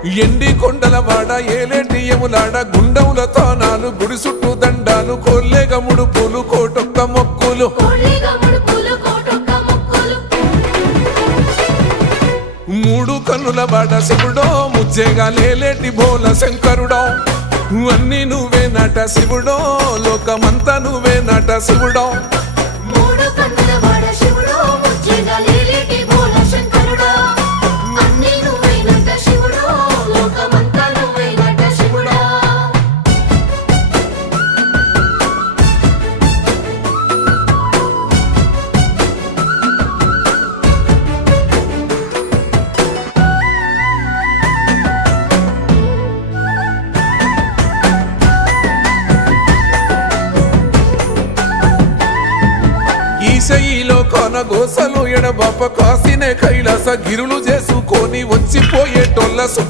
ఎండి కొండల వాడ ఏలేటియములాడ గుండముల తానాలు గుడి చుట్టూ దండాలు కోల్లేగ ముడుపులు కోటొక్క మొక్కులు మూడు కన్నుల వాడ శివుడో ముజ్జేగా లేలేటి బోల శంకరుడో అన్ని నువ్వే నట శివుడో లోకమంతా నువ్వే నట శివుడో ఈశయిలో కొనగోసలు ఎడబాప కాసినే కైలాస గిరులు చేసుకొని వచ్చిపోయేటోళ్ళ